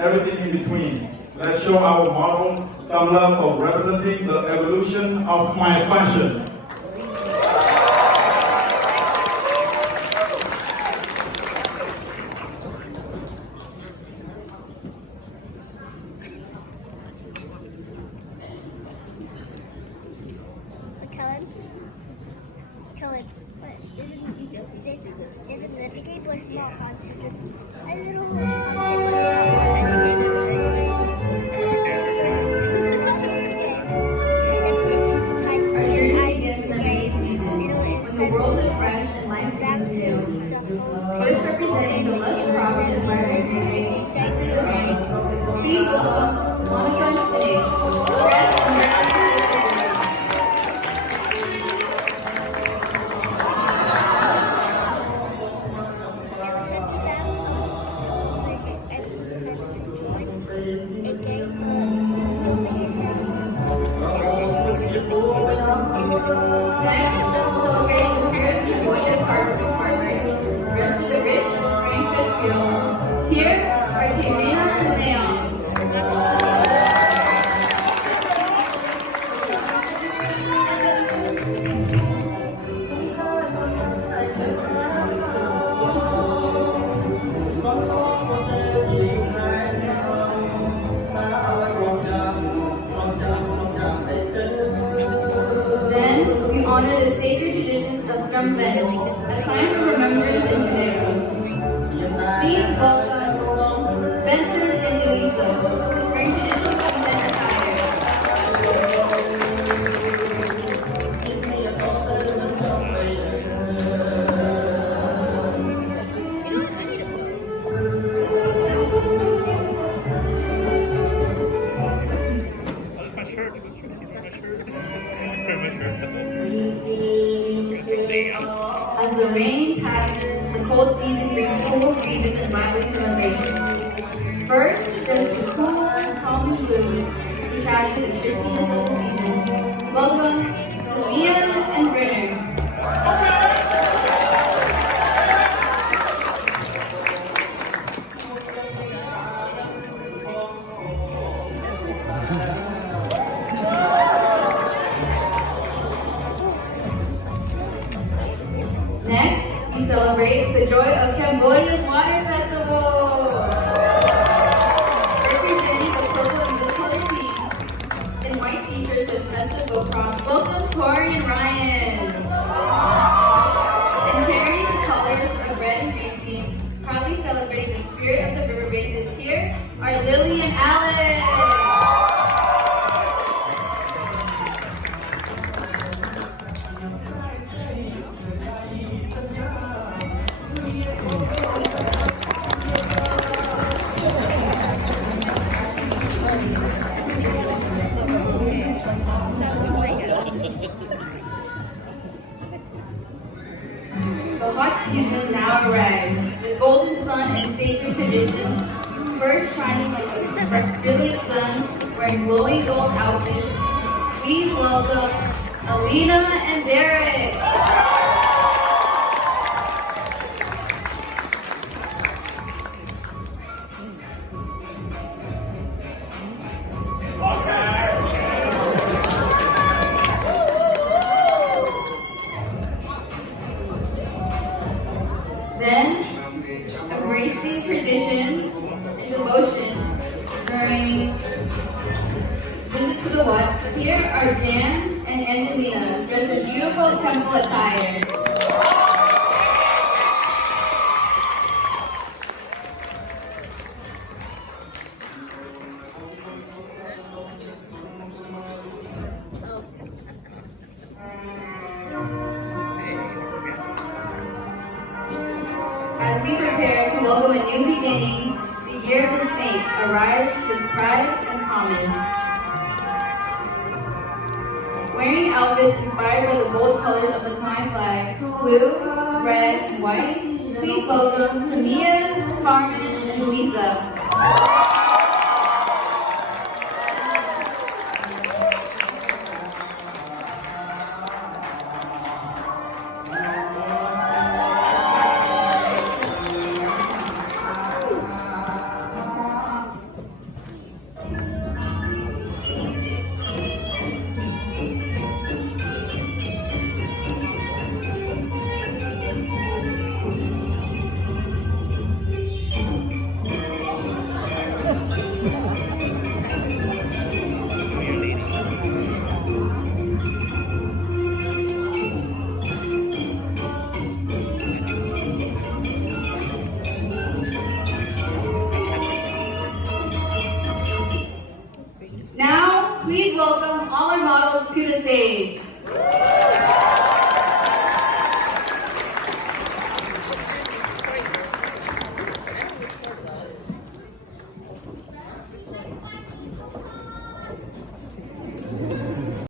everything in between. Let's show our models some love for representing the evolution of my fashion. Isn't the big was small concept, a little Our journey begins in the rainy season, when the world is fresh and life begins anew. First representing the lush crops and vibrant greenery, please welcome Monica and Faye, dressed in their Next, celebrating the spirit of Cambodia's hardworking farmers, dressed with the rich, rain-fed fields. Here are Tayrina and Leon. Then, we honor the sacred traditions of Phnom Penh, a time of remembrance and connection. Please welcome Benson and Elisa, wearing traditional Phnom Penh attire. As the rain passes, the cold season brings cool breezes and lively celebrations. First, there's the cool, calming blues to capture the crispiness of the season. Welcome, Sylvia and Brenner. Next, we celebrate the joy of Cambodia's Water Festival. Representing the purple and blue color team in white t-shirts with festive boat props, welcome Tori and Ryan. And carrying the colors of red and green team, proudly celebrating the spirit of the river races here are Lily and Alex. The hot season now arrives, the golden sun and sacred traditions, first shining like a brilliant sun, wearing glowing gold outfits. Please welcome Alina and Derek. Then, embracing tradition and devotion during visits to the Wat, here are Jan and Angelina, dressed in beautiful temple attire. As we prepare to welcome a new beginning, the year of the snake arrives with pride and promise. Wearing outfits inspired by the bold colors of the Khmer flag, blue, red, and white, please welcome Tamia, Carmen, and Lisa. safe.